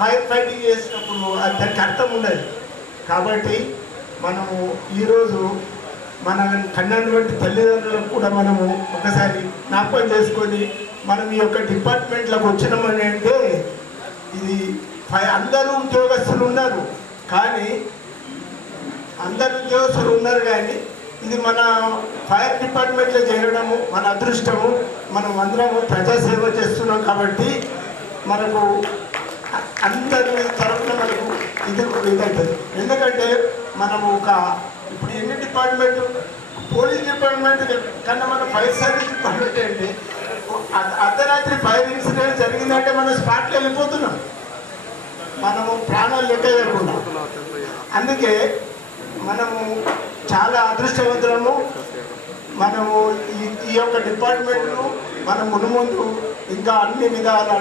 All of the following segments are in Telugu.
ఫైర్ ఫైటింగ్ చేసినప్పుడు దానికి అర్థం ఉండదు. కాబట్టి మనము ఈరోజు మన కన్నటువంటి తల్లిదండ్రులకు కూడా మనము ఒకసారి జ్ఞాపకం చేసుకొని మనం ఈ యొక్క డిపార్ట్మెంట్లకు వచ్చినామని అంటే ఇది అందరూ ఉద్యోగస్తులు ఉన్నారు కానీ ఇది మన ఫైర్ డిపార్ట్మెంట్లో చేరడము మన అదృష్టము. మనం అందరము ప్రజాసేవ చేస్తున్నాం కాబట్టి మనకు అందరి తరఫున మనకు ఇదవుతుంది. ఎందుకంటే మనము ఇప్పుడు ఎన్ని డిపార్ట్మెంట్ పోలీస్ డిపార్ట్మెంట్ కన్నా మన ఫైర్ సర్వీస్ డిపార్ట్మెంట్ అంటే అర్ధరాత్రి ఫైర్ ఇన్సిడెంట్ జరిగిందంటే మనం స్పాట్కి వెళ్ళిపోతున్నాం, మనము ప్రాణాలు లెక్క చేయకుండా. అందుకే మనము చాలా అదృష్టవంతులము. మనము ఈ యొక్క డిపార్ట్మెంట్ను మనం మునుముందు ఇంకా అన్ని విధాలు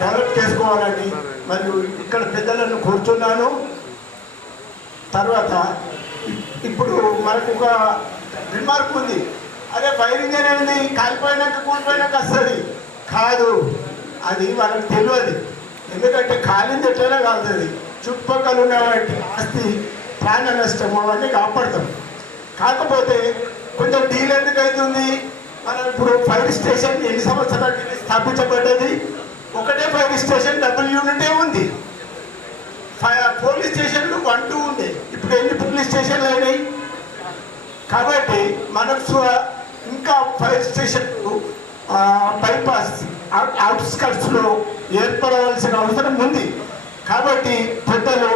డెవలప్ చేసుకోవాలని మరియు ఇక్కడ పెద్దలను కోరుతున్నాను. తర్వాత ఇప్పుడు మనకు ఒక రిమార్క్ ఉంది, అరే ఫైర్ ఇంజన్ అనేది కాలిపోయినాక కూలిపోయినాక వస్తుంది కాదు, అది వాళ్ళకి తెలియదు. ఎందుకంటే కాలింది ఎట్లయినా కాలుతుంది, చుట్టుపక్కల ఉన్న ఆస్తి ప్రాణ నష్టం అవన్నీ కాపాడతాం. కాకపోతే కొంచెం డీల్ ఎందుకు అవుతుంది, మనం ఇప్పుడు ఫైర్ స్టేషన్ ఎన్ని సంవత్సరాలకి స్థాపించబడ్డది, ఒకటే ఫైర్ స్టేషన్ డబుల్ యూనిటే ఉంది. పోలీస్ స్టేషన్లు 1, 2 ఉంది, ఇప్పుడు ఎన్ని పోలీస్ స్టేషన్లు అయినాయి. కాబట్టి మనకు ఇంకా ఫైర్ స్టేషన్లు బైపాస్ అవుట్స్కట్స్లో ఏర్పడవలసిన అవసరం ఉంది. కాబట్టి పెద్దలు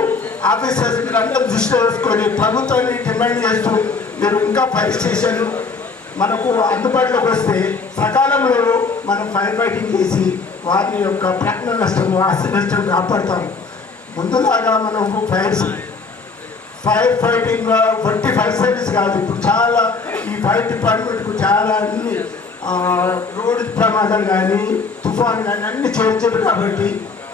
ఆఫీసర్స్ మీరు అందరూ దృష్టిలో వేసుకొని ప్రభుత్వాన్ని డిమాండ్ చేస్తూ మీరు ఇంకా ఫైర్ స్టేషన్లు మనకు అందుబాటులోకి వస్తే సకాలంలో మనం ఫైర్ ఫైటింగ్ చేసి వారి యొక్క ప్రాణ నష్టము ఆస్తి నష్టం కాపాడుతాం. ముందులాగా మనం ఫైర్ ఫైటింగ్ వట్టి ఫైర్ సర్వీస్ కాదు, ఇప్పుడు చాలా ఈ ఫైర్ డిపార్ట్మెంట్కు చాలా అన్ని రోడ్డు ప్రమాదాలు కానీ తుఫాన్ కానీ అన్ని చేర్చారు. కాబట్టి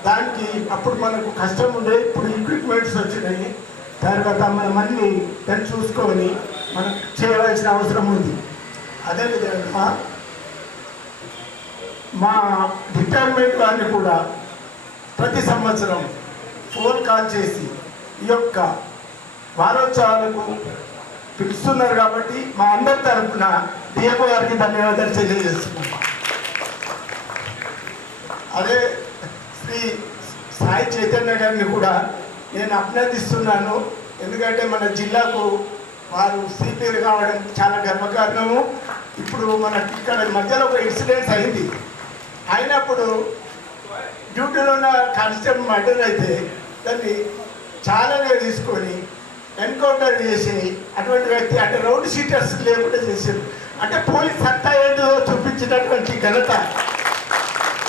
దానికి అప్పుడు మనకు కష్టం ఉండే, ఇప్పుడు ఎక్విప్మెంట్స్ వచ్చినాయి. తర్వాత మనం అన్ని దాన్ని చూసుకొని మనం చేయవలసిన అవసరం ఉంది. అదేవిధంగా మా రిటైర్మెంట్ వారిని కూడా ప్రతి సంవత్సరం ఫోన్ కాల్ చేసి ఈ యొక్క వారోత్సవాలకు పిలుస్తున్నారు. కాబట్టి మా అందరి తరఫున డిఎఫ్ఓ గారికి ధన్యవాదాలు తెలియజేస్తున్నాం. అదే శ్రీ సాయి చైతన్య గారిని కూడా నేను అభినందిస్తున్నాను. ఎందుకంటే మన జిల్లాకు వారు సిపిలు కావడం చాలా గర్వకారణము. ఇప్పుడు మనకి ఇక్కడ మధ్యలో ఒక ఇన్సిడెంట్ అయింది, అయినప్పుడు డ్యూటీలో ఉన్న కానిస్టేబుల్ మర్డర్ అయితే దాన్ని చాలానే తీసుకొని ఎన్కౌంటర్ చేసి అటువంటి వ్యక్తి అంటే రౌండ్ షీటర్స్ లేకుండా చేశారు. అంటే పోలీస్ సత్తా ఏంటో చూపించినటువంటి ఘనత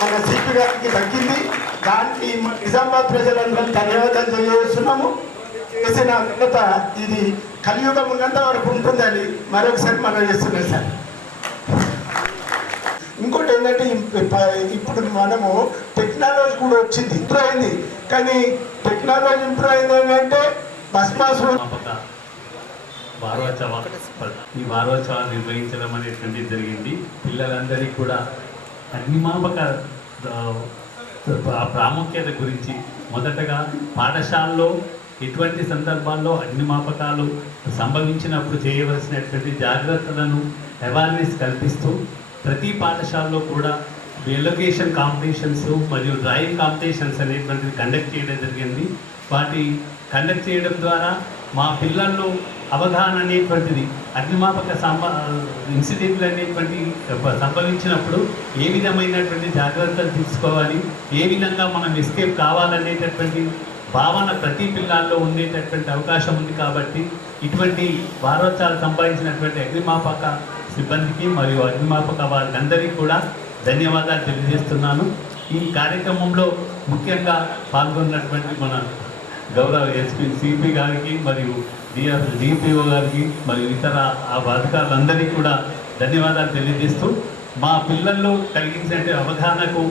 మన సిపి గారికి దక్కింది. దానికి నిజామాబాద్ ప్రజలందరం ధన్యవాదాలు తెలియజేస్తున్నాము. చేసిన ఘనత ఇది కలియుగం ఉన్నంత వరకు ఉంటుందని మరొకసారి మనం చేస్తున్నాం సార్. ఇంకోటి ఏంటంటే ఇప్పుడు మనము టెక్నాలజీ కూడా వచ్చింది, ఇంప్రూవ్ అయింది. కానీ టెక్నాలజీ ఇంప్రూవ్ అయింది ఏంటంటే భస్మాసు ఈ వారోత్సవాలు నిర్వహించడం అనేటువంటిది జరిగింది. పిల్లలందరికీ కూడా అగ్నిమాపక ప్రాముఖ్యత గురించి మొదటగా పాఠశాలలో ఎటువంటి సందర్భాల్లో అగ్నిమాపకాలు సంభవించినప్పుడు చేయవలసినటువంటి జాగ్రత్తలను అవేర్నెస్ కల్పిస్తూ ప్రతి పాఠశాలలో కూడా ఎలొకేషన్ కాంపిటీషన్స్ మరియు డ్రాయింగ్ కాంపిటీషన్స్ అనేటువంటివి కండక్ట్ చేయడం జరిగింది. వాటి కండక్ట్ చేయడం ద్వారా మా పిల్లల్లో అవగాహన అనేటువంటిది అగ్నిమాపక ఇన్సిడెంట్లు అనేటువంటి సంభవించినప్పుడు ఏ విధమైనటువంటి జాగ్రత్తలు తీసుకోవాలి, ఏ విధంగా మనం ఎస్కేప్ కావాలనేటటువంటి భావన ప్రతి పిల్లల్లో ఉండేటటువంటి అవకాశం ఉంది. కాబట్టి ఇటువంటి వారోత్సవాలు సంపాదించినటువంటి అగ్నిమాపక సిబ్బందికి మరియు అగ్నిమాపక వారందరికీ కూడా ధన్యవాదాలు తెలియజేస్తున్నాను. ఈ కార్యక్రమంలో ముఖ్యంగా పాల్గొన్నటువంటి మన గౌరవ సిపి గారికి మరియు డిపిఓ గారికి మరియు ఇతర అధికారులందరికీ కూడా ధన్యవాదాలు తెలియజేస్తూ మా పిల్లల్లో కలిగించే అవగాహనకు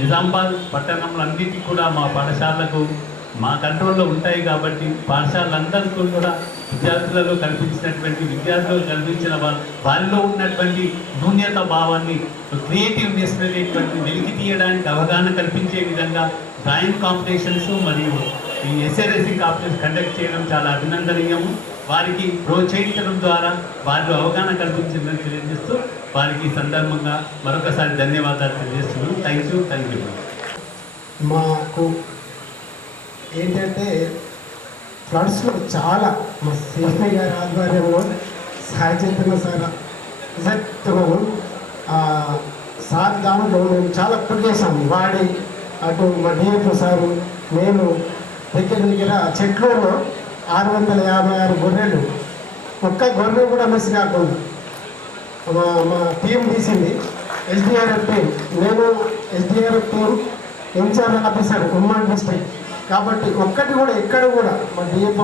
నిజామాబాద్ పట్టణంలో అన్నిటికీ కూడా మా పాఠశాలకు మా కంట్రోల్లో ఉంటాయి. కాబట్టి పాఠశాలలందరికీ కూడా విద్యార్థులు కల్పించిన వారిలో ఉన్నటువంటి న్యూన్యత భావాన్ని క్రియేటివ్నెస్ అనేటువంటి వెలికి తీయడానికి అవగాహన కల్పించే విధంగా డ్రాయింగ్ కాంపిటీషన్స్ మరియు ఈ ఎస్ఏ రేసింగ్ కాంపిటీషన్ కండక్ట్ చేయడం చాలా అభినందనీయము. వారికి ప్రోత్సహించడం ద్వారా వారిలో అవగాహన కల్పించిందని తెలియజేస్తూ వారికి సందర్భంగా మరొకసారి ధన్యవాదాలు తెలియజేస్తున్నాను. Thank you. మాకు ఏంటంటే ఫ్లడ్స్లో చాలా మా సిపి గారి ఆధ్వర్యంలో సాయి చైతన్య సార్ దానిలో మేము చాలా కృషి చేశాము. వాడి అటు మా డిఎఫ్ సారు మేము దగ్గర చెట్లలో 656 గొర్రెలు, ఒక్క గొర్రె కూడా మిస్ కాకుండా మా టీం తీసింది. ఎస్డిఆర్ఎఫ్ టీం, నేను ఎస్డిఆర్ఎఫ్ టీం ఇన్ఛార్జ్ ఆఫీసర్ ఉమ్మడి డిస్ట్రిక్ట్. కాబట్టి ఒక్కటి కూడా ఎక్కడ కూడా మా డిఎఫ్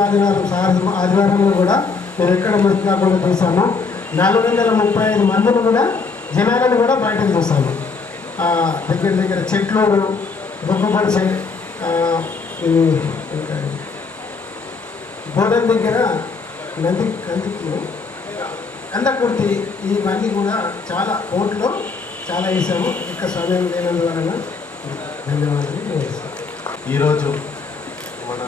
ఆదివారంలో కూడా మేము ఎక్కడ మిస్ కాకుండా చూసాము. 435 మందిని కూడా జనాలను కూడా బయటకు చూసాము. దగ్గర చెట్లు దుఃఖపరిచే బోధన దగ్గర కందకుర్తి ఇవన్నీ కూడా చాలా కోర్టులో చాలా వేసాము. ఇక సమయం లేనందువలన ధన్యవాదాలు. ఈరోజు మన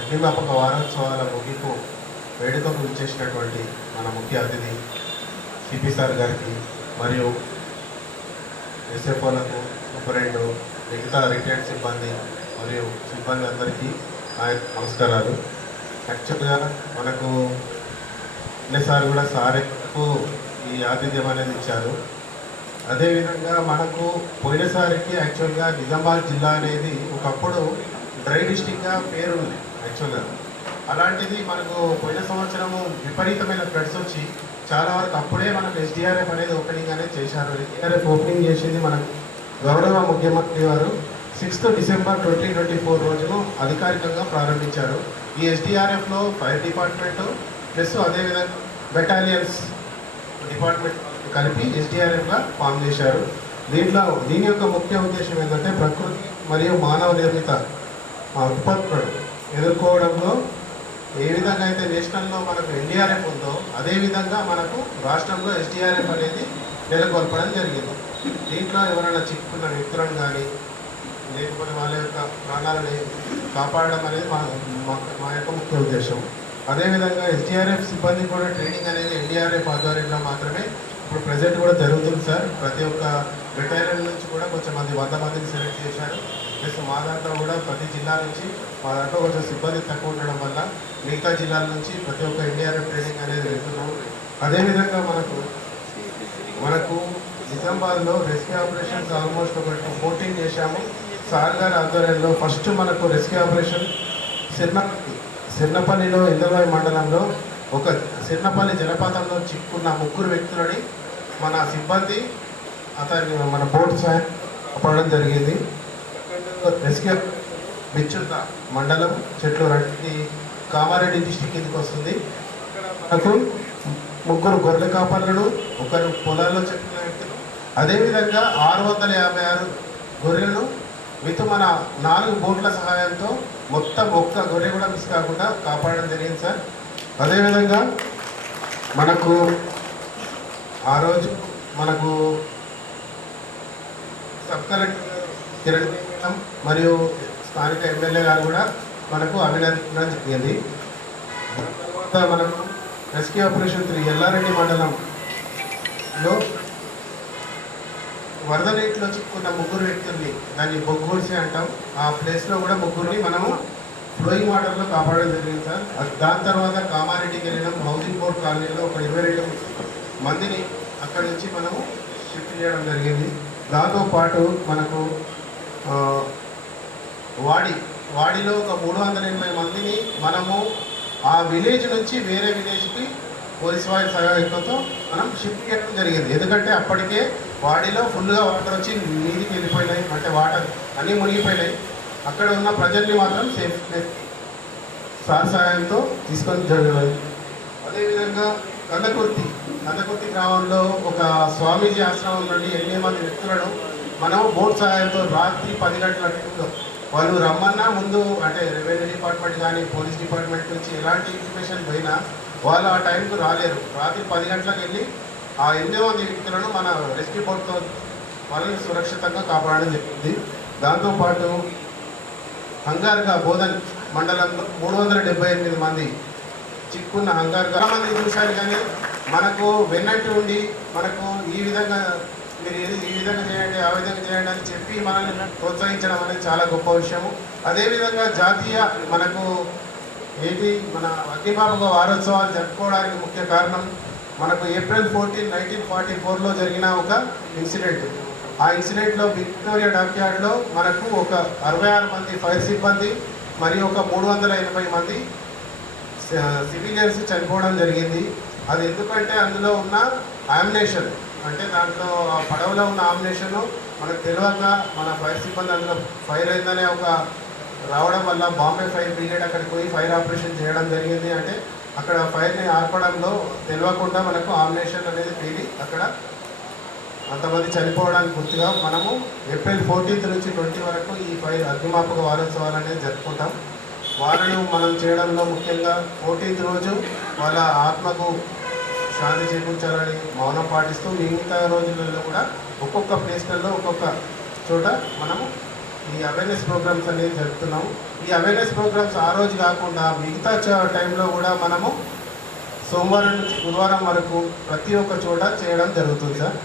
అగ్నిమాపక వారోత్సవాల ముగింపు వేడుకకు ఇచ్చేసినటువంటి మన ముఖ్య అతిథి సిపి సార్ గారికి మరియు ఎస్ఎఫ్ఓలకు, సూపరింటెండెంట్, మిగతా రిటైర్డ్ సిబ్బంది మరియు సిబ్బంది అందరికీ నమస్కారాలు. యాక్చువల్గా మనకు సార్ కూడా సార్కు ఈ ఆతిథ్యం అనేది ఇచ్చారు. అదేవిధంగా మనకు పోయినసారికి యాక్చువల్గా నిజామాబాద్ జిల్లా అనేది ఒకప్పుడు డ్రై డిస్టిక్గా పేరు ఉంది యాక్చువల్గా. అలాంటిది మనకు పోయిన సంవత్సరము విపరీతమైన ఫ్లడ్స్ వచ్చి చాలా వరకు అప్పుడే మనకు ఎస్డిఆర్ఎఫ్ అనేది ఓపెనింగ్ అనేది చేశారు. ఎస్డిఆర్ఎఫ్ ఓపెనింగ్ చేసింది మనకు గౌరవ ముఖ్యమంత్రి గారు 6 డిసెంబర్ 2024 రోజును అధికారికంగా ప్రారంభించారు. ఈ ఎస్డిఆర్ఎఫ్లో ఫైర్ డిపార్ట్మెంటు ప్లస్ అదేవిధంగా బెటాలియన్స్ డిపార్ట్మెంట్ కలిపి ఎస్డిఆర్ఎఫ్గా ఫామ్ చేశారు. దీని యొక్క ముఖ్య ఉద్దేశం ఏంటంటే ప్రకృతి మరియు మానవ నిర్మిత విపత్తులను ఎదుర్కోవడంలో ఏ విధంగా అయితే నేషనల్లో మనకు ఎన్డీఆర్ఎఫ్ ఉందో అదేవిధంగా మనకు రాష్ట్రంలో ఎస్డిఆర్ఎఫ్ అనేది నెలకొల్పడం జరిగింది. దీంట్లో ఎవరైనా చిక్కుకున్న వ్యక్తులను కానీ లేకపోతే వాళ్ళ యొక్క ప్రాణాలని కాపాడడం అనేది మా యొక్క ముఖ్య ఉద్దేశం. అదేవిధంగా ఎస్డిఆర్ఎఫ్ సిబ్బంది కూడా ట్రైనింగ్ అనేది ఎన్డీఆర్ఎఫ్ ఆధ్వర్యంలో మాత్రమే ఇప్పుడు ప్రజెంట్ కూడా జరుగుతుంది సార్. ప్రతి ఒక్క బెటాలియన్ నుంచి కూడా కొంచెం 100 మందిని సెలెక్ట్ చేశారు. ప్లస్ మా దాంట్లో కూడా ప్రతి జిల్లా నుంచి మా దాంట్లో కొంచెం సిబ్బంది తక్కువ ఉండడం వల్ల మిగతా జిల్లాల నుంచి ప్రతి ఒక్క ఎన్డీఆర్ఎఫ్ ట్రైనింగ్ అనేది వెళ్తున్నాము. అదేవిధంగా మనకు నిజామాబాద్లో రెస్క్యూ ఆపరేషన్స్ ఆల్మోస్ట్ ఒక 14 చేశాము. సార్ గారి ఆధ్వర్యంలో ఫస్ట్ మనకు రెస్క్యూ ఆపరేషన్ సిర్నపల్లిలో ఇంద్రవాయి మండలంలో ఒక సిర్నపల్లి జలపాతంలో చిక్కున్న 3 వ్యక్తులని మన సిబ్బంది అతన్ని మన బోట్ సాయం కాపాడడం జరిగింది. రెస్క్యూ బిచ్చుత మండలం చెట్లు రెడ్డి కామారెడ్డి డిస్టిక్ కిందకి వస్తుంది. మనకు 3 గొర్రెల కాపర్లను, 1 పొలాల్లో చెప్పిన వ్యక్తులు, అదేవిధంగా 656 గొర్రెలను విత్ మన 4 బోట్ల సహాయంతో మొత్తం ఒక్క గొర్రె కూడా మిస్ కాకుండా కాపాడడం జరిగింది సార్. అదేవిధంగా మనకు ఆ రోజు మనకు సబ్ కలెక్టర్ కిరణ్ మేడం మరియు స్థానిక ఎమ్మెల్యే గారు కూడా మనకు అభినందించడం జరిగింది. తర్వాత మనకు రెస్క్యూ ఆపరేషన్ 3 ఎల్లారెడ్డి మండలంలో వరద నీటిలో చిక్కున్న 3 వ్యక్తుల్ని, దాన్ని బొగ్గుడిసి అంటాం, ఆ ప్లేస్లో కూడా 3ని మనము ఫ్లోయింగ్ వాటర్లో కాపాడడం జరిగింది సార్. దాని తర్వాత కామారెడ్డికి వెళ్ళినాం. హౌసింగ్ బోర్డ్ కాలనీలో ఒక 22 మందిని అక్కడి నుంచి మనము షిఫ్ట్ చేయడం జరిగింది. దాంతోపాటు మనకు వాడిలో ఒక 380 మందిని మనము ఆ విలేజ్ నుంచి వేరే విలేజ్కి పోలీస్ వారి సహాయంతో మనం షిఫ్ట్ చేయడం జరిగింది. ఎందుకంటే అప్పటికే వాడిలో ఫుల్గా వాటర్ వచ్చి నీటికి వెళ్ళిపోయినాయి, అంటే వాటర్ అన్నీ మునిగిపోయినాయి. అక్కడ ఉన్న ప్రజల్ని మాత్రం సేఫ్ సార్ సహాయంతో తీసుకొని జరిగినాయి. అదేవిధంగా కందకుర్తి గ్రామంలో ఒక స్వామీజీ ఆశ్రమం నుండి 8 మంది వ్యక్తులను మనం బోట్ సహాయంతో రాత్రి 10 గంటల టైంలో వాళ్ళు రమ్మన్నా ముందు, అంటే రెవెన్యూ డిపార్ట్మెంట్ కానీ పోలీస్ డిపార్ట్మెంట్ నుంచి ఎలాంటి ఇన్ఫర్మేషన్ పోయినా వాళ్ళు ఆ టైంకు రాలేరు. రాత్రి 10 గంటలకు వెళ్ళి ఆ 8 మంది వ్యక్తులను మన రెస్క్యూ బోట్తో వాళ్ళని సురక్షితంగా కాపాడడం జరిగింది. దాంతోపాటు హంగార్గా బోధన్ మండలంలో 378 మంది చిక్కున్న హంగార్గా మంది చూశారు. కానీ మనకు వెన్నట్టు ఉండి మనకు ఈ విధంగా మీరు ఈ విధంగా చేయండి, ఆ విధంగా చేయండి అని చెప్పి మనల్ని ప్రోత్సహించడం అనేది చాలా గొప్ప విషయము. అదేవిధంగా జాతీయ మనకు మన అగ్నిమాపక వారోత్సవాలు జరుపుకోవడానికి ముఖ్య కారణం మనకు ఏప్రిల్ 14, 1944లో జరిగిన ఒక ఇన్సిడెంట్. ఆ ఇన్సిడెంట్లో విక్టోరియా డాక్యార్డ్లో మనకు ఒక 66 మంది ఫైర్ సిబ్బంది మరియు ఒక 380 మంది సివిలియన్స్ చనిపోవడం జరిగింది. అది ఎందుకంటే అందులో ఉన్న ఆమ్నేషన్, అంటే దాంట్లో ఆ పడవలో ఉన్న ఆమ్నేషన్ మనకు తెలియక మన ఫైర్ సిబ్బంది అందులో ఫైర్ అయిందనే ఒక రావడం వల్ల బాంబే ఫైర్ బ్రిగేడ్ అక్కడికి పోయి ఫైర్ ఆపరేషన్ చేయడం జరిగింది. అంటే అక్కడ ఫైర్ని ఆర్పడంలో తెలియకుండా మనకు ఆమ్నేషన్ అనేది పేలి అక్కడ అంతమంది చనిపోవడానికి గుర్తుగా మనము ఏప్రిల్ 14 నుంచి 20 వరకు ఈ ఫైర్ అగ్నిమాపక వారోత్సవాలు అనేది జరుపుకుంటాం. వాళ్ళను మనం చేయడంలో ముఖ్యంగా 14th రోజు వాళ్ళ ఆత్మకు శాంతి చేకూర్చాలని మౌనం పాటిస్తూ మిగతా రోజులలో కూడా ఒక్కొక్క ప్లేస్లలో ఒక్కొక్క చోట మనము ఈ అవేర్నెస్ ప్రోగ్రామ్స్ అనేది జరుపుతున్నాము. ఈ అవేర్నెస్ ప్రోగ్రామ్స్ ఆ రోజు కాకుండా మిగతా టైంలో కూడా మనము సోమవారం నుంచి గురువారం వరకు ప్రతి ఒక్క చోట చేయడం జరుగుతుంది సార్.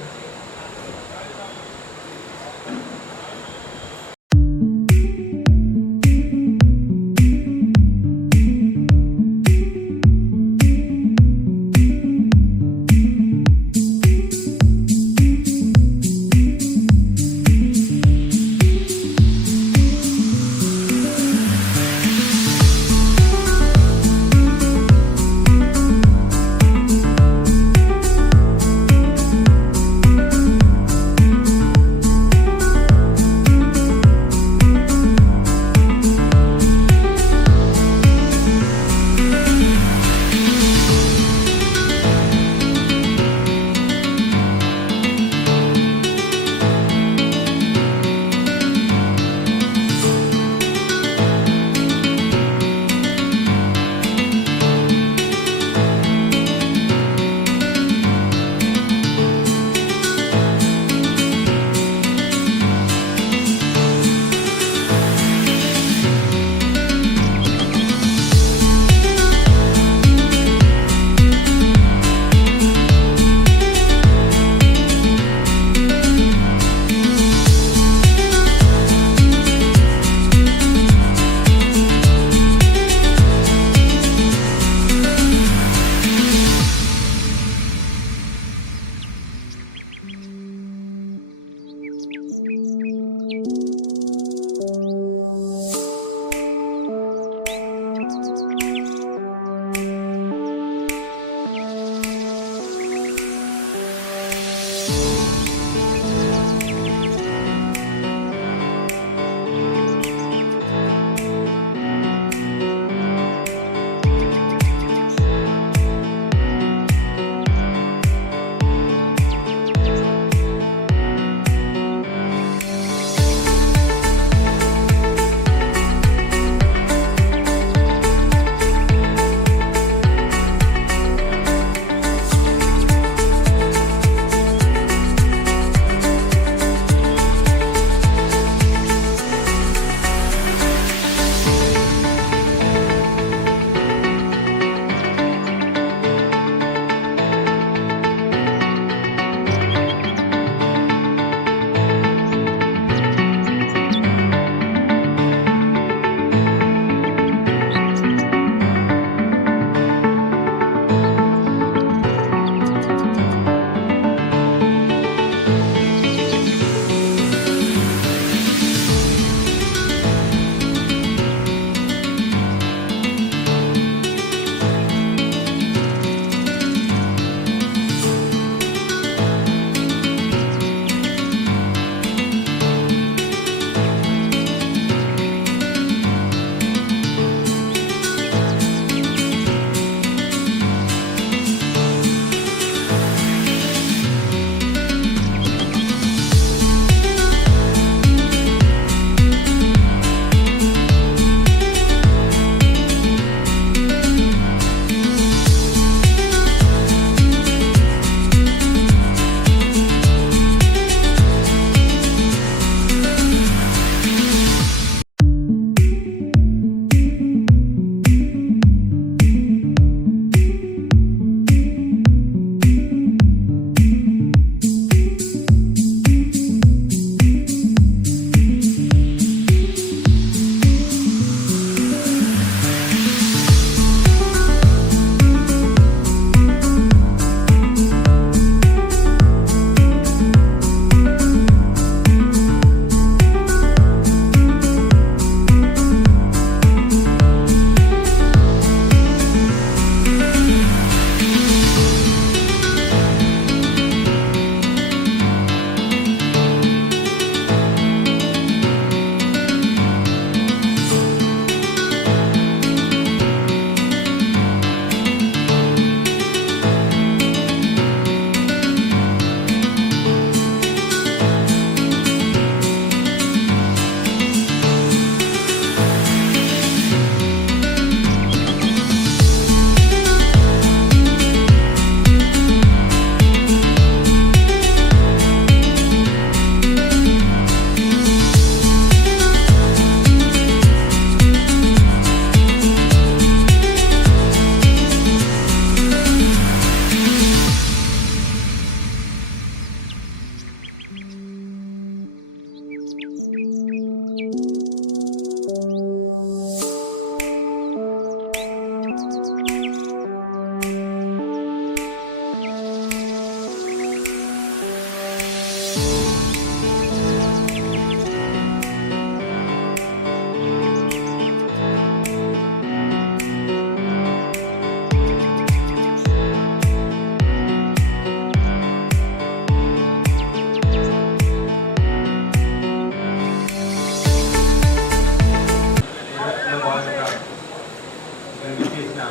చేసిన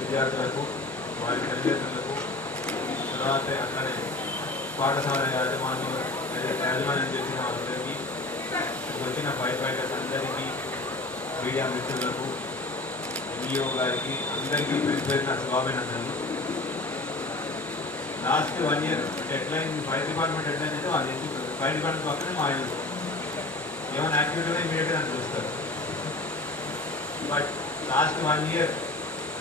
విద్యార్థులకు వారి తల్లిదండ్రులకు తర్వాత అక్కడే పాఠశాల యాజమాన్యం చేసిన వాళ్ళందరికీ వచ్చిన ఫైటర్స్ అందరికీ మీడియా మిత్రులకు ఎంఈఓ గారికి అందరికీ పేరున శుభాభినందనలు. Last 1 year deadline fire department deadline అయితే వాళ్ళు ఫైర్ డిపార్ట్మెంట్ పక్కనే మా ఇల్లు ఏమైనా యాక్టివిటీగా ఇమీడియట్గా నన్ను చూస్తారు. But last 1 year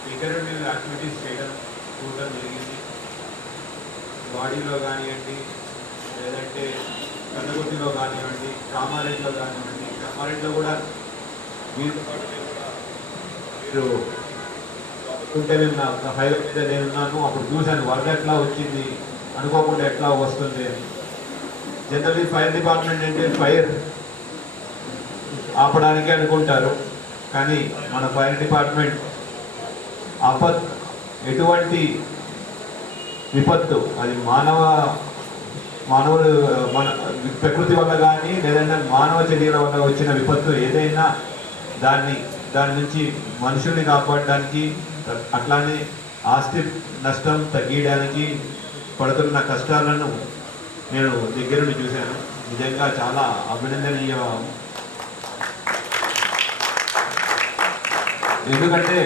recurrent activities చూడడం జరిగింది. బాడీలో కానివ్వండి, లేదంటే కన్నగుట్టిలో కానివ్వండి, కామారెడ్డిలో కానివ్వండి. కామారెడ్డిలో కూడా మీతో పాటు మీరు ఉంటే నేను హైవే మీద నేనున్నాను, అప్పుడు చూశాను వరద ఎట్లా వచ్చింది, అనుకోకుండా ఎట్లా వస్తుంది అని. జనరల్లీ ఫైర్ డిపార్ట్మెంట్ అంటే ఫైర్ ఆపడానికి అనుకుంటారు, కానీ మన ఫైర్ డిపార్ట్మెంట్ ఎటువంటి విపత్తు అది మానవుడు మన ప్రకృతి వల్ల కానీ లేదంటే మానవ చర్యల వల్ల వచ్చిన విపత్తు ఏదైనా దాని నుంచి మనుషుల్ని కాపాడడానికి, అట్లానే ఆస్తి నష్టం తగ్గించడానికి పడుతున్న కష్టాలను నేను దగ్గరుండి చూశాను. నిజంగా చాలా అభినందనీయం. ఎందుకంటే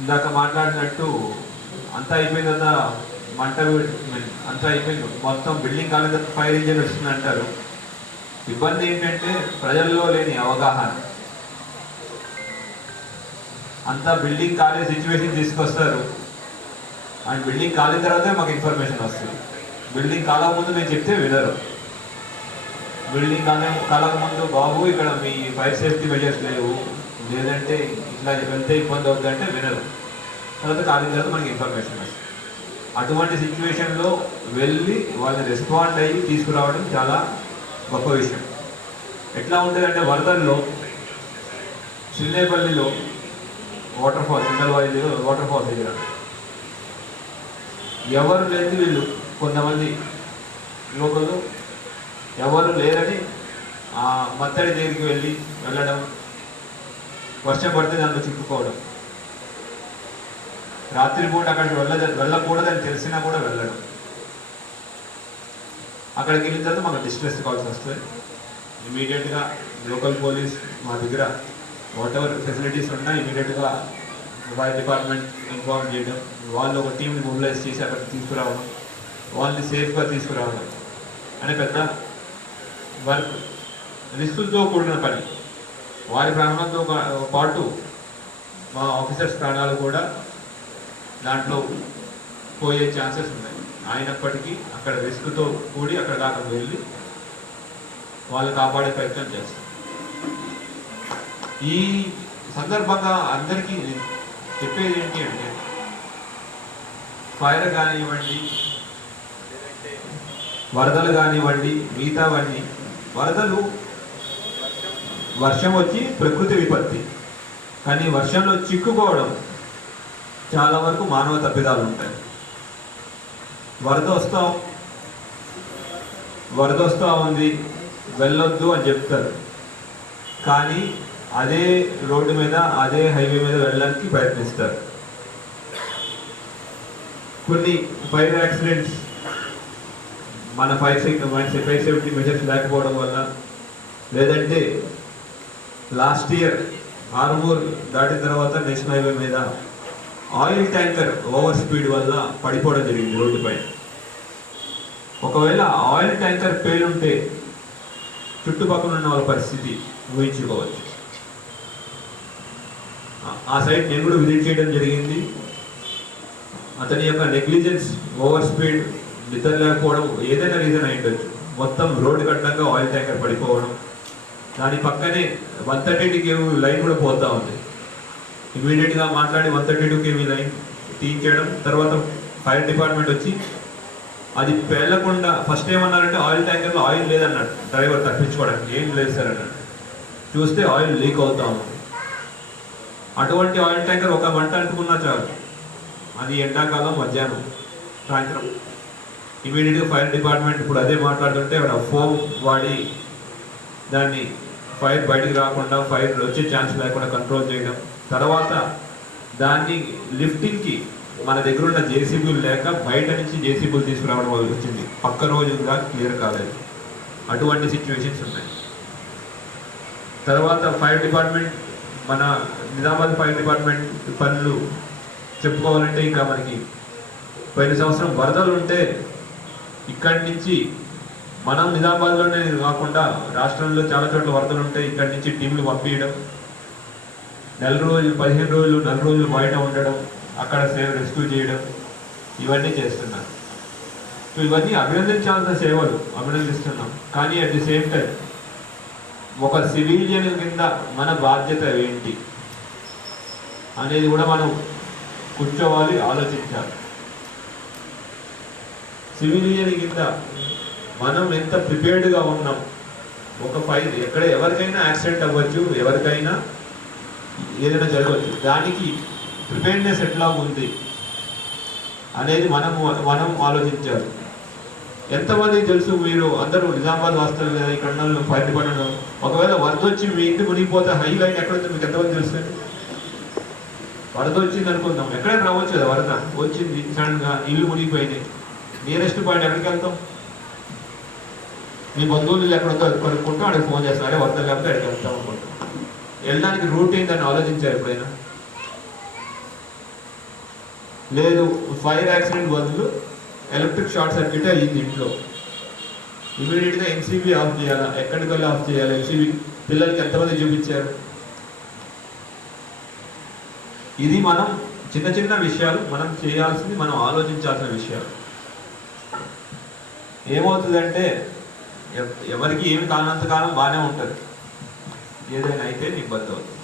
ఇందాక మాట్లాడినట్టు అంతా అయిపోయిందన్న అంతా అయిపోయింది, మొత్తం బిల్డింగ్ కాలేజ్ ఫైర్ ఇంజిన్ వస్తుంది అంటారు. ఇబ్బంది ఏంటంటే ప్రజల్లో లేని అవగాహన. అంతా బిల్డింగ్ కాలే సిచ్యువేషన్ తీసుకొస్తారు, అండ్ బిల్డింగ్ కాలిన తర్వాతే మాకు ఇన్ఫర్మేషన్ వస్తుంది. బిల్డింగ్ కాలక ముందు మేము చెప్తే వినరు. బిల్డింగ్ కాలక ముందు బాబు ఇక్కడ మీ ఫైర్ సేఫ్టీ మెజర్స్ లేవు, లేదంటే ఇట్లా వెళ్తే ఇబ్బంది అవుతుందంటే వినరు. తర్వాత కాలిన తర్వాత మనకి ఇన్ఫర్మేషన్ వస్తుంది. అటువంటి సిచ్యువేషన్లో వెళ్ళి వాళ్ళని రెస్పాండ్ అయ్యి తీసుకురావడం చాలా గొప్ప విషయం. ఎట్లా ఉంటుందంటే వరదల్లో సిన్నేపల్లిలో వాటర్ ఫాల్స్, సింగల్వాయిలో వాటర్ ఫాల్స్ దగ్గర ఎవరు లేదు, వీళ్ళు కొంతమంది యువకులు ఎవరు లేరని ఆ మత్తడి దగ్గరికి వెళ్ళడం, వర్షం పడితే దాంట్లో చిక్కుకోవడం, రాత్రిపూట అక్కడికి వెళ్ళకూడదని తెలిసినా కూడా వెళ్ళడం. అక్కడికి వెళ్ళిన తర్వాత మాకు డిస్ట్రెస్ కాల్స్ వస్తాయి. ఇమీడియట్గా లోకల్ పోలీస్ మా దగ్గర వాట్ ఎవర్ ఫెసిలిటీస్ ఉన్నా ఇమీడియట్గా ఫైర్ డిపార్ట్మెంట్ ఇన్ఫార్మ్ చేయడం, వాళ్ళు ఒక టీంని మొబిలైజ్ చేసి అక్కడికి తీసుకురావడం, వాళ్ళని సేఫ్గా తీసుకురావడం అనే పెద్ద వర్క్. రిస్కులతో కూడిన పని. వారి ప్రాణాలతో పాటు మా ఆఫీసర్స్ ప్రాణాలు కూడా దాంట్లో పోయే ఛాన్సెస్ ఉన్నాయి. అయినప్పటికీ అక్కడ రిస్క్తో కూడి అక్కడ దాకా వెళ్ళి వాళ్ళు కాపాడే ప్రయత్నం చేస్తాం. ఈ సందర్భంగా అందరికీ చెప్పేది ఏంటి అంటే, ఫైర్ కానివ్వండి, వరదలు కానివ్వండి, మిగతావన్నీ వరదలు వర్షం వచ్చి ప్రకృతి విపత్తి, కానీ వర్షంలో చిక్కుకోవడం చాలా వరకు మానవ తప్పిదాలు ఉంటాయి. వరద వస్తూ ఉంది వెళ్ళొద్దు అని చెప్తారు, కానీ అదే రోడ్డు మీద అదే హైవే మీద వెళ్ళడానికి ప్రయత్నిస్తారు. కొన్ని ఫైర్ యాక్సిడెంట్స్ మన ఫైర్ సేఫ్టీ మెజర్స్ లేకపోవడం వల్ల, లేదంటే లాస్ట్ ఇయర్ ఆర్మూర్ దాటిన తర్వాత నేషనల్ హైవే మీద ఆయిల్ ట్యాంకర్ ఓవర్ స్పీడ్ వల్ల పడిపోవడం జరిగింది రోడ్డుపై. ఒకవేళ ఆయిల్ ట్యాంకర్ పేలుంటే చుట్టుపక్కల ఉన్న వాళ్ళ పరిస్థితి ఊహించుకోవచ్చు. ఆ సైట్ నేను కూడా విజిట్ చేయడం జరిగింది. అతని యొక్క నెగ్లిజెన్స్, ఓవర్ స్పీడ్ నిద్ర లేకపోవడం ఏదైనా రీజన్ అయి ఉండొచ్చు. మొత్తం రోడ్డు కట్టంగా ఆయిల్ ట్యాంకర్ పడిపోవడం, దాని పక్కనే 132 kV లైన్ కూడా పోతా ఉంది. ఇమీడియట్గా మాట్లాడి 132 kV లైన్ తీయించడం, తర్వాత ఫైర్ డిపార్ట్మెంట్ వచ్చి అది పేలకుండా ఫస్ట్ ఏమన్నారంటే ఆయిల్ ట్యాంకర్లో ఆయిల్ లేదన్నాడు. డ్రైవర్ తప్పించుకోవడానికి ఏం లేదు సార్ అన్నాడు. చూస్తే ఆయిల్ లీక్ అవుతా ఉంది. అటువంటి ఆయిల్ ట్యాంకర్ ఒక గంట అంటుకున్నా చాలు, అది ఎండాకాలం మధ్యాహ్నం సాయంత్రం. ఇమీడియట్గా ఫైర్ డిపార్ట్మెంట్ ఇప్పుడు అదే మాట్లాడుతుంటే ఫోమ్ వాడి దాన్ని ఫైర్ బయటికి రాకుండా, ఫైర్ వచ్చే ఛాన్స్ లేకుండా కంట్రోల్ చేయడం. తర్వాత దాన్ని లిఫ్టింగ్కి మన దగ్గర ఉన్న జేసీబీలు లేక బయట నుంచి జేసీబీలు తీసుకురావడం వల్ల వచ్చింది. పక్క రోజుగా క్లియర్ కాలేదు. అటువంటి సిచ్యువేషన్స్ ఉన్నాయి. తర్వాత ఫైర్ డిపార్ట్మెంట్, మన నిజామాబాద్ ఫైర్ డిపార్ట్మెంట్ పనులు చెప్పుకోవాలంటే ఇంకా మనకి పోయిన సంవత్సరం వరదలు ఉంటే ఇక్కడి నుంచి మనం నిజామాబాద్లోనే కాకుండా రాష్ట్రంలో చాలా చోట్ల వరదలు ఉంటే ఇక్కడి నుంచి టీంలు పంపించడం, 4 రోజులు 15 రోజులు 4 రోజులు బయట ఉండడం, అక్కడ సేవ రెస్క్యూ చేయడం, ఇవన్నీ చేస్తున్నారు. సో ఇవన్నీ అభినందించాల్సిన సేవలు, అభినందిస్తున్నాం. కానీ అట్ ది సేమ్ టైం ఒక సివిలియన్ కింద మన బాధ్యత ఏంటి అనేది కూడా మనం కూర్చోవాలి, ఆలోచించాలి. సివిలియన్ కింద మనం ఎంత ప్రిపేర్డ్గా ఉన్నాం. ఒక ఫైర్ ఎక్కడ ఎవరికైనా యాక్సిడెంట్ అవ్వచ్చు, ఎవరికైనా ఏదైనా జరగవచ్చు. దానికి ప్రిపేర్డ్నెస్ ఎట్లా ఉంది అనేది మనం ఆలోచించాలి. ఎంతమంది తెలుసు, మీరు అందరూ నిజామాబాద్ వాస్తవం కదా, ఇక్కడ ఉన్న ఫైర్ డిపార్ట్మెంట్ ఒకవేళ వరద వచ్చి మీ ఇంటి మునిగిపోతే హై లైన్ ఎక్కడైతే మీకు ఎంతమంది తెలుసు? వరద వచ్చింది అనుకుందాం, ఎక్కడైనా రావచ్చు కదా. వరద వచ్చింది సడన్గా, ఇల్లు మునిగిపోయినాయి, నియరెస్ట్ పాయింట్ ఎక్కడికి వెళ్తాం? మీ బంధువులు ఎక్కడుందో కొనుక్కుంటూ అక్కడికి ఫోన్ చేస్తారు, అరే వరద లేకపోతే ఎక్కడికి వెళ్తాం అనుకుంటాం. వెళ్ళడానికి రూట్ ఏందని ఆలోచించారు ఎప్పుడైనా? లేదు. ఫైర్ యాక్సిడెంట్ బదులు ఎలక్ట్రిక్ షార్ట్ సర్క్యూట్ అయ్యింది ఇంట్లో, ఇమీడియట్గా ఎంసీబీ ఆఫ్ చేయాలా? ఎక్కడికి వెళ్ళి ఆఫ్ చేయాలి? ఎంసీబీ పిల్లలకి ఎంతమంది చూపించారు? ఇది మనం చిన్న చిన్న విషయాలు మనం చేయాల్సింది, మనం ఆలోచించాల్సిన విషయాలు. ఏమవుతుందంటే ఎవరికి ఏమి కానంతకాలం బాగానే ఉంటుంది, ఏదైనా అయితే ఇబ్బంది అవుతుంది.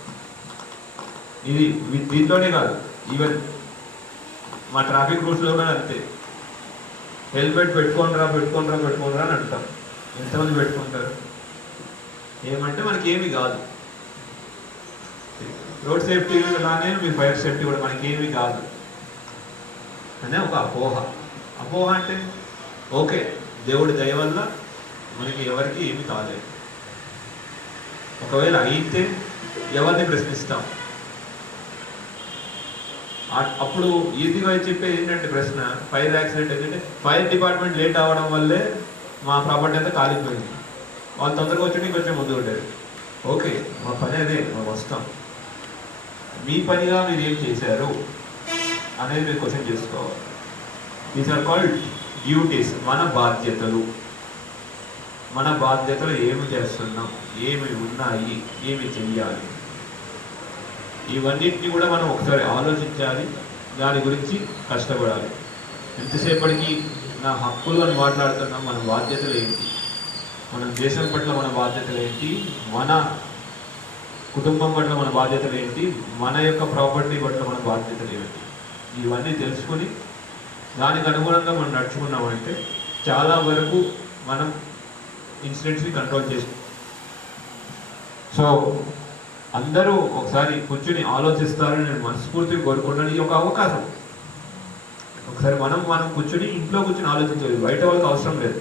ఇది దీంట్లోనే కాదు, ఈవెన్ మా ట్రాఫిక్ రూల్స్లో కూడా అంతే. హెల్మెట్ పెట్టుకోనరా అని అంటాం. ఎంతమంది పెట్టుకుంటారు? ఏమంటే మనకి ఏమి కాదు. రోడ్ సేఫ్టీ లానే మీ ఫైర్ సేఫ్టీ కూడా మనకి ఏమి కాదు అనే ఒక అపోహ అంటే ఓకే, దేవుడి దయ వల్ల మనకి ఎవరికి ఏమి కాలేదు. ఒకవేళ అయితే ఎవరిని ప్రశ్నిస్తాం? అప్పుడు ఈజీగా చెప్పేది ఏంటంటే ప్రశ్న, ఫైర్ యాక్సిడెంట్ ఏంటంటే ఫైర్ డిపార్ట్మెంట్ లేట్ అవ్వడం వల్లే మా ప్రాపర్టీ అంతా కాలిపోయింది, వాళ్ళు తొందరగా వచ్చి కొంచెం ముందు ఉండేది. ఓకే, మా పని అదే, మేము వస్తాం. మీ పనిగా మీరు ఏం చేశారు అనేది మీరు క్వశ్చన్ చేసుకోవాలి. These are called duties. మన బాధ్యతలు ఏమి చేస్తున్నాం, ఏమి ఉన్నాయి, ఏమి చెయ్యాలి, ఇవన్నిటిని కూడా మనం ఒకసారి ఆలోచించాలి. దాని గురించి కష్టపడాలి. ఎంతసేపటికి నా హక్కులు అని మాట్లాడుతున్నాం, మన బాధ్యతలు ఏంటి, మన దేశం పట్ల మన బాధ్యతలు ఏంటి, మన కుటుంబం పట్ల మన బాధ్యతలు ఏంటి, మన యొక్క ప్రాపర్టీ పట్ల మన బాధ్యతలు ఏంటి, ఇవన్నీ తెలుసుకుని దానికి అనుగుణంగా మనం నడుచుకున్నామంటే చాలా వరకు మనం ఇన్సిడెంట్స్ని కంట్రోల్ చేస్తాం. సో అందరూ ఒకసారి కూర్చుని ఆలోచిస్తారని నేను మనస్ఫూర్తిగా కోరుకుంటాను. ఇది ఒక అవకాశం. ఒకసారి మనం కూర్చుని ఇంట్లో కూర్చుని ఆలోచించాలి. బయట వాళ్ళకి అవసరం లేదు,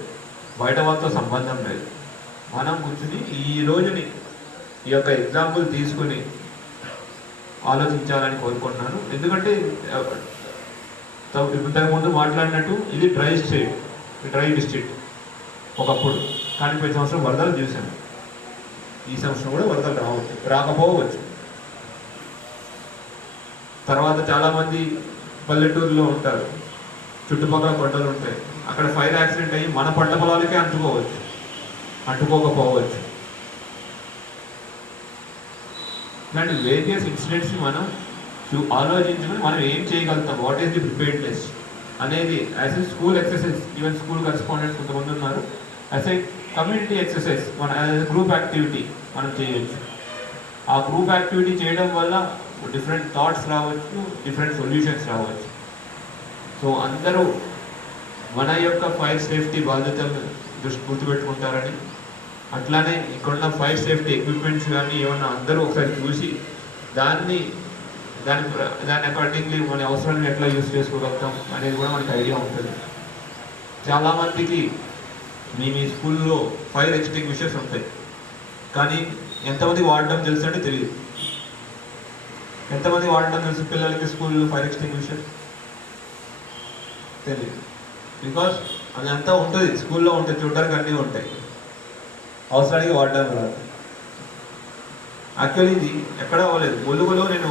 బయట వాళ్ళతో సంబంధం లేదు. మనం కూర్చుని ఈ రోజుని ఈ యొక్క ఎగ్జాంపుల్ తీసుకుని ఆలోచించాలని కోరుకుంటున్నాను. ఎందుకంటే ఇంతకుముందు మాట్లాడినట్టు ఇది డ్రై డిస్ట్రిక్ట్ ఒకప్పుడు, కానీ ప్రతి సంవత్సరం వరదలు చూశాను. ఈ సంవత్సరం కూడా వరదలు రాకపోవచ్చు. తర్వాత చాలామంది పల్లెటూరులో ఉంటారు, చుట్టుపక్కల కొండలు ఉంటాయి, అక్కడ ఫైర్ యాక్సిడెంట్ అయ్యి మన పంట పొలాలకే అంటుకోకపోవచ్చు. ఇలాంటి వేరియస్ ఇన్సిడెంట్స్ని మనం ఆలోచించుకొని మనం ఏం చేయగలుగుతాం, వాట్ ఈస్ ది ప్రిపేర్డ్నెస్, అనేది as a school exercise, even school correspondents కొంతమంది ఉన్నారు, యాజ్ ఎ కమ్యూనిటీ ఎక్సర్సైజ్ మన యాజ్ ఎ గ్రూప్ యాక్టివిటీ మనం చేయొచ్చు. ఆ గ్రూప్ యాక్టివిటీ చేయడం వల్ల డిఫరెంట్ థాట్స్ రావచ్చు, డిఫరెంట్ సొల్యూషన్స్ రావచ్చు. సో అందరూ మన యొక్క ఫైర్ సేఫ్టీ బాధ్యతలు గుర్తుపెట్టుకుంటారని, అట్లానే ఇక్కడున్న ఫైర్ సేఫ్టీ ఎక్విప్మెంట్స్ కానీ ఏమన్నా అందరూ ఒకసారి చూసి దాని అకార్డింగ్లీ మన అవసరాన్ని ఎట్లా యూజ్ చేసుకోగలుగుతాం అనేది కూడా మనకి ఐడియా ఉంటుంది. చాలామందికి మీ స్కూల్లో ఫైర్ ఎక్స్టింగ్విషర్స్ ఉంటాయి, కానీ ఎంతమంది వాడడం తెలుసు అంటే తెలియదు. ఎంతమంది వాడడం తెలుసు పిల్లలకి స్కూల్లో ఫైర్ ఎక్స్టింగ్విషర్? తెలియదు. బికాస్ అది అంతా ఉంటుంది, స్కూల్లో ఉంటుంది, చూడడానికి అన్నీ ఉంటాయి, అవసరానికి వాడడం రాదు. యాక్చువల్లీ ఇది ఎక్కడ అవ్వలేదు. ములుగులో నేను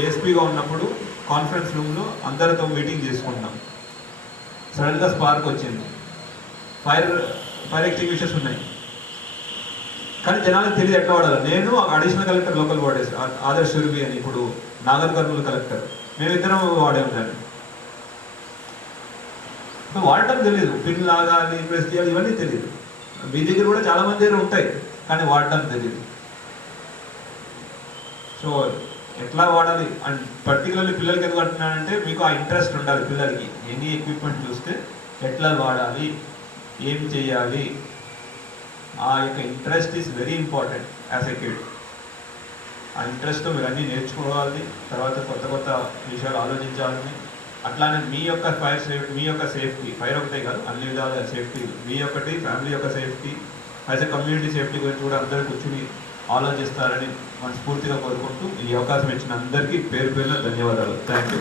ఏఎస్పీగా ఉన్నప్పుడు కాన్ఫరెన్స్ రూమ్లో అందరితో మీటింగ్ చేసుకుంటాం. సడన్గా స్పార్క్ వచ్చింది, ఫైర్ ఎక్స్టింగ్విషర్స్ ఉన్నాయి, కానీ జనాలకు తెలియదు ఎట్లా వాడాలి. నేను additional collector local bodies Adarsh Surbhi అని, ఇప్పుడు నాగర్ కర్నూలు కలెక్టర్, మేమిద్దరం వాడాము దాన్ని. వాడటం తెలియదు, పిన్ లాగాలి, ప్రెస్ చేయాలి, ఇవన్నీ తెలియదు. మీ దగ్గర కూడా చాలా మంది దగ్గర ఉంటాయి, కానీ వాడటం తెలియదు. సో ఎట్లా వాడాలి అండ్ పర్టికులర్లీ పిల్లలకి ఎందుకు అంటున్నానంటే, మీకు ఆ ఇంట్రెస్ట్ ఉండాలి పిల్లలకి. ఎనీ ఎక్విప్మెంట్ చూస్తే ఎట్లా వాడాలి, ఏం చేయాలి, ఆ యొక్క interest is very important as a kid. ఆ ఇంట్రెస్ట్తో మీరు అన్నీ నేర్చుకోవాలి, తర్వాత కొత్త కొత్త విషయాలు ఆలోచించాలని. అట్లానే మీ యొక్క మీ యొక్క సేఫ్టీ, ఫైర్ ఒకటే కాదు, అన్ని విధాల సేఫ్టీ, మీ యొక్కటి ఫ్యామిలీ యొక్క safety, as a community safety గురించి కూడా అందరూ కూర్చుని ఆలోచిస్తారని మనస్ఫూర్తిగా కోరుకుంటూ ఈ అవకాశం ఇచ్చిన అందరికీ పేరు పేరున ధన్యవాదాలు. Thank you.